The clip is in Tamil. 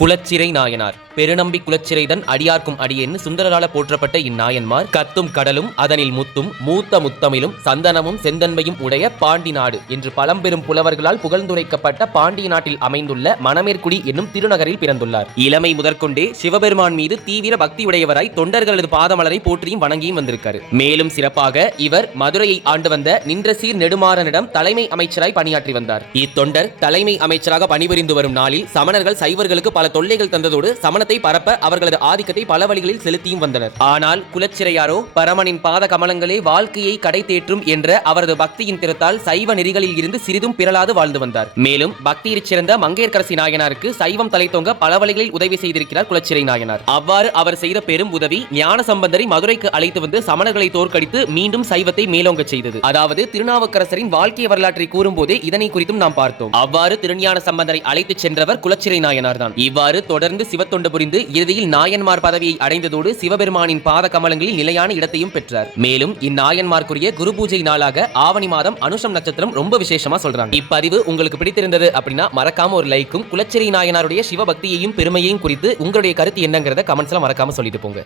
குலச்சிறை நாயனார். பெருநம்பி குலச்சிறைதன் அடியார்க்கும் அடியேன்னு சுந்தரரால போற்றப்பட்ட இந்நாயன்மார் கத்தும் கடலும் அதனில் முத்தும் மூத்த முத்தமிலும் சந்தனமும் செந்தன்மையும் உடைய பாண்டி நாடு என்று பழம்பெரும் புலவர்களால் புகழ்ந்துரைக்கப்பட்ட பாண்டிய நாட்டில் அமைந்துள்ள மணமேற்குடி என்னும் திருநகரில் பிறந்துள்ளார். இளமை முதற்கொண்டே சிவபெருமான் மீது தீவிர பக்தியுடையவராய் தொண்டர்களது பாதமலரை போற்றியும் வணங்கியும் வந்திருக்காரு. மேலும் சிறப்பாக இவர் மதுரையை ஆண்டு வந்த நின்ற சீர் நெடுமாறனிடம் தலைமை அமைச்சராய் பணியாற்றி வந்தார். இத்தொண்டர் தலைமை அமைச்சராக பணிபுரிந்து வரும் நாளில் சமணர்கள் சைவர்களுக்கு பல தொல்லைகள் தந்ததோடு சமணத்தை பரப்ப அவர்களது ஆதிக்கத்தை பல வழிகளில் செலுத்தியும் வந்தனர். ஆனால் குலச்சிறையாரோ பரமனின் பாத கமலங்களே வாழ்க்கையை கடை தேற்றும் என்ற அவரது பக்தியின் திறத்தால் சைவ நெறிகளில் இருந்து சிறிதும் பிறலாது வாழ்ந்து வந்தார். மேலும் பக்தியில் சிறந்த மங்கையர்கரசி நாயனாருக்கு சைவம் தலைத்தோங்க பல வழிகளில் உதவி செய்திருக்கிறார் குலச்சிறை நாயனார். அவ்வாறு அவர் செய்த பெரும் உதவி ஞான சம்பந்தரை மதுரைக்கு அழைத்து வந்து சமணர்களை தோற்கடித்து மீண்டும் சைவத்தை மேலோங்க செய்தது. அதாவது திருநாவுக்கரசரின் வாழ்க்கை வரலாற்றை கூறும்போதே இதனை குறித்தும் நாம் பார்த்தோம். அவ்வாறு திருஞான சம்பந்தரை அழைத்துச் சென்றவர் குலச்சிறை நாயனார் தான் இவ்வாறு தொடர்ந்து சிவத்தொண்டு புரிந்து இறுதியில் நாயன்மார் பதவியை அடைந்ததோடு சிவபெருமானின் பாத கமலங்களில் நிலையான இடத்தையும் பெற்றார். மேலும் இந்நாயன்மார்க்குரிய குரு பூஜை நாளாக ஆவணி மாதம் அனுஷம் நட்சத்திரம் ரொம்ப விசேஷமா சொல்றாங்க. இப்பதிவு உங்களுக்கு பிடித்திருந்தது அப்படின்னா மறக்காம ஒரு லைக்கும் குலச்சேரி நாயனாருடைய சிவபக்தியையும் பெருமையையும் குறித்து உங்களுடைய கருத்து என்னங்கிறத கமெண்ட்ஸ்ல மறக்காம சொல்லிட்டு போங்க.